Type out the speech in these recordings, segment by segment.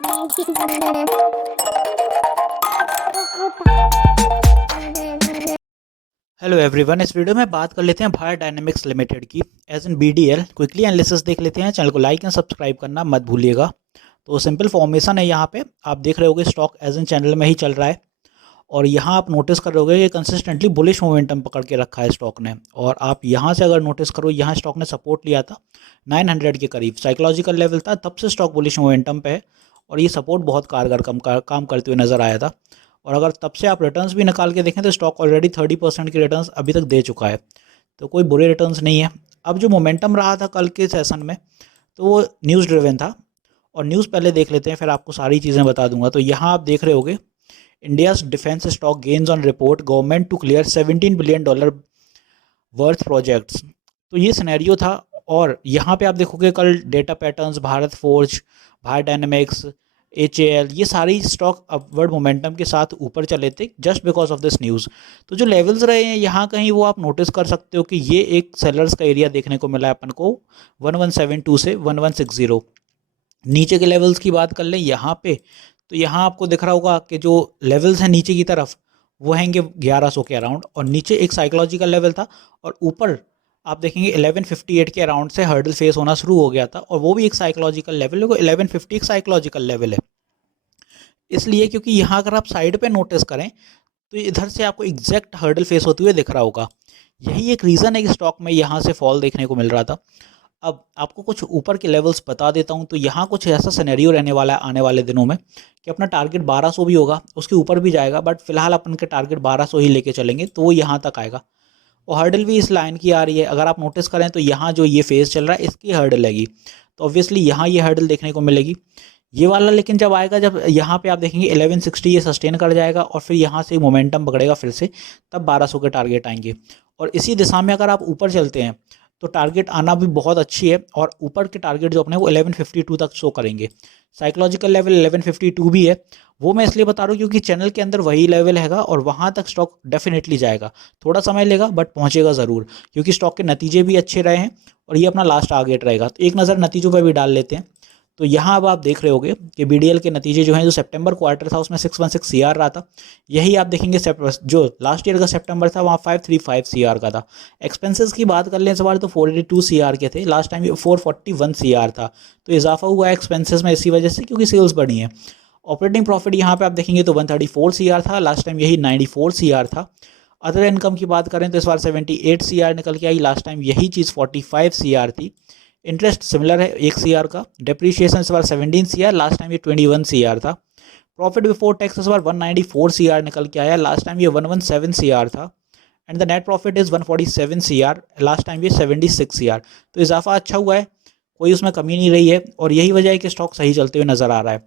Hello everyone, इस video में बात कर लेते हैं भारत डायनामिक्स लिमिटेड की as in BDL. Quickly analysis देख लेते हैं। चैनल को लाइक एंड सब्सक्राइब करना मत भूलिएगा। तो सिंपल फॉर्मेशन है, यहाँ पे आप देख रहे होगे स्टॉक एज इन चैनल में ही चल रहा है और यहाँ आप नोटिस कर रहे होगे कि कंसिस्टेंटली बुलिश मोमेंटम पकड़ के रखा है स्टॉक ने। और आप यहाँ से अगर नोटिस करो, यहाँ स्टॉक ने सपोर्ट लिया था 900 के करीब, साइकोलॉजिकल लेवल था, तब से स्टॉक बुलिश मोमेंटम पे है और ये सपोर्ट बहुत कारगर काम करते हुए नजर आया था। और अगर तब से आप रिटर्न्स भी निकाल के देखें तो स्टॉक ऑलरेडी 30% की रिटर्न्स अभी तक दे चुका है, तो कोई बुरे रिटर्न्स नहीं है। अब जो मोमेंटम रहा था कल के सेशन में, तो वो न्यूज़ ड्रिवन था और न्यूज़ पहले देख लेते हैं, फिर आपको सारी चीज़ें बता दूंगा। तो यहाँ आप देख रहे होगे India's defence stock gains on report government to clear $17 billion worth projects. तो ये सिनेरियो था। और यहाँ पे आप देखोगे कल data patterns, Bharat forge, Bharat dynamics, HAL, ये सारी स्टॉक अपवर्ड मोमेंटम के साथ ऊपर चले थे just because of this news. तो जो लेवल्स रहे हैं यहाँ कहीं वो आप नोटिस कर सकते हो कि ये एक सेलर्स का एरिया देखने को मिला है अपन को 1172 से 1160। नीचे के लेवल्स की बात कर लें यहाँ पे, तो यहाँ आपको दिख रहा होगा कि जो लेवल्स हैं नीचे की तरफ वो हैंगे 1100 के अराउंड, और नीचे एक साइकोलॉजिकल लेवल था और ऊपर आप देखेंगे 1158 के अराउंड से हर्डल फेस होना शुरू हो गया था, और वो भी एक साइकोलॉजिकल लेवल है। 1150 एक साइकोलॉजिकल लेवल है, इसलिए क्योंकि यहाँ अगर आप साइड पे नोटिस करें तो इधर से आपको एग्जैक्ट हर्डल फेस होते हुए दिख रहा होगा। यही एक रीज़न है कि स्टॉक में यहाँ से फॉल देखने को मिल रहा था। अब आपको कुछ ऊपर के लेवल्स बता देता हूँ। तो यहाँ कुछ ऐसा सिनेरियो रहने वाला है आने वाले दिनों में कि अपना टारगेट 1200 भी होगा, उसके ऊपर भी जाएगा, बट फिलहाल अपन के टारगेट 1200 ही लेके चलेंगे, तो वो यहाँ तक आएगा। और हर्डल भी इस लाइन की आ रही है, अगर आप नोटिस करें तो यहाँ जो ये फेज चल रहा है इसकी हर्डल लगी, तो ऑब्वियसली यहाँ ये हर्डल देखने को मिलेगी ये वाला। लेकिन जब आएगा, जब यहाँ पे आप देखेंगे 1160 ये सस्टेन कर जाएगा और फिर यहाँ से मोमेंटम पकड़ेगा फिर से, तब 1200 के टारगेट आएंगे। और इसी दिशा में अगर आप ऊपर चलते हैं तो टारगेट आना भी बहुत अच्छी है, और ऊपर के टारगेट जो अपने वो 1152 तक शो करेंगे। साइकोलॉजिकल लेवल 1152 भी है, वो मैं इसलिए बता रहा हूँ क्योंकि चैनल के अंदर वही लेवल हैगा और वहाँ तक स्टॉक डेफिनेटली जाएगा। थोड़ा समय लेगा बट पहुँचेगा ज़रूर, क्योंकि स्टॉक के नतीजे भी अच्छे रहे हैं और ये अपना लास्ट टारगेट रहेगा। तो एक नज़र नतीजों पर भी डाल लेते हैं। तो यहाँ अब आप देख रहे होगे कि BDL के नतीजे जो हैं, जो सितंबर क्वार्टर था उसमें 616 CR रहा था। यही आप देखेंगे जो लास्ट ईयर का सितंबर था वहाँ 535 CR का था। एक्सपेंसेस की बात कर लें इस बार तो 482 CR के थे, लास्ट टाइम ये 441 CR था। तो इजाफा हुआ है एक्सपेंसेस में इसी वजह से क्योंकि सेल्स बढ़ी है। ऑपरेटिंग प्रॉफिट यहाँ पे आप देखेंगे तो 134 CR था, लास्ट टाइम यही 94 CR था। अदर इनकम की बात करें तो इस बार 78 CR निकल के आई, लास्ट टाइम यही चीज़ 45 CR थी। इंटरेस्ट सिमिलर है 1 CR का। डेप्रीशिएशन इस बार 17 CR, लास्ट टाइम ये 21 CR था। प्रॉफिट बिफोर टैक्स इस बार 194 CR निकल के आया, लास्ट टाइम ये 117 CR था। And the net profit is 147 CR, last time ये 76 CR। तो इजाफा अच्छा हुआ है, कोई उसमें कमी नहीं रही है, और यही वजह है कि स्टॉक सही चलते हुए नज़र आ रहा है।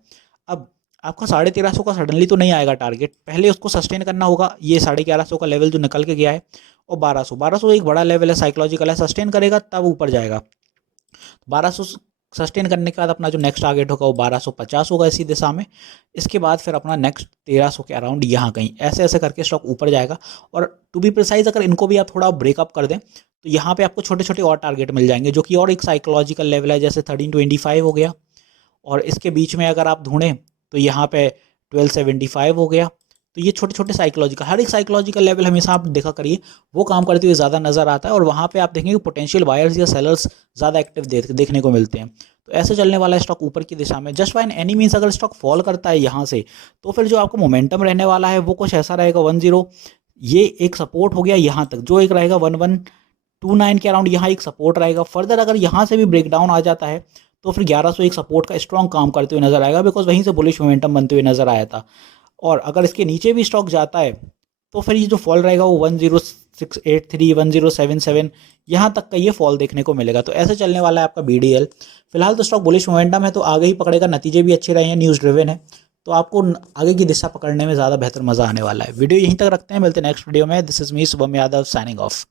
अब आपका 1350 का सडनली तो नहीं आएगा टारगेट, पहले उसको सस्टेन करना होगा। ये 1150 का लेवल जो निकल के गया है, और 1200 एक बड़ा लेवल है, साइकोलॉजिकल है, सस्टेन करेगा तब ऊपर जाएगा। 1200 सस्टेन करने के बाद अपना जो नेक्स्ट टारगेट होगा वो 1250 होगा इसी दिशा में। इसके बाद फिर अपना नेक्स्ट 1300 के अराउंड यहाँ कहीं ऐसे ऐसे करके स्टॉक ऊपर जाएगा। और टू बी प्रिसाइज, अगर इनको भी आप थोड़ा ब्रेकअप कर दें तो यहाँ पे आपको छोटे छोटे और टारगेट मिल जाएंगे, जो कि और एक साइकोलॉजिकल लेवल है, जैसे 1325 हो गया, और इसके बीच में अगर आप ढूंढें तो यहाँ पे 1275 हो गया। तो ये छोटे छोटे साइकोलॉजिकल, हर एक साइकोलॉजिकल लेवल हमेशा आप देखा करिए वो काम करते हुए ज़्यादा नज़र आता है, और वहाँ पे आप देखेंगे पोटेंशियल बायर्स या सेलर्स ज़्यादा एक्टिव देखने को मिलते हैं। तो ऐसे चलने वाला है स्टॉक ऊपर की दिशा में। जस्ट बाय एनी मीन्स अगर स्टॉक फॉल करता है यहाँ से, तो फिर जो आपको मोमेंटम रहने वाला है वो कुछ ऐसा रहेगा 10, ये एक सपोर्ट हो गया यहाँ तक, जो एक रहेगा 1129 के अराउंड, यहाँ एक सपोर्ट रहेगा। फर्दर अगर यहाँ से भी ब्रेकडाउन आ जाता है तो फिर 1100 एक सपोर्ट का स्ट्रॉन्ग काम करते हुए नजर आएगा, बिकॉज वहीं से बुलिश मोमेंटम बनते हुए नजर आया था। और अगर इसके नीचे भी स्टॉक जाता है तो फिर ये जो फॉल रहेगा वो 10683, 1077 यहाँ तक का ये फॉल देखने को मिलेगा। तो ऐसे चलने वाला है आपका BDL। फिलहाल तो स्टॉक बुलिश मोमेंटम है, तो आगे ही पकड़ेगा, नतीजे भी अच्छे रहे हैं, न्यूज़ ड्रिवन है, तो आपको आगे की दिशा पकड़ने में ज़्यादा बेहतर मज़ा आने वाला है। वीडियो यहीं तक रखते हैं, मिलते हैं नेक्स्ट वीडियो में। This is me Shubham Yadav signing off.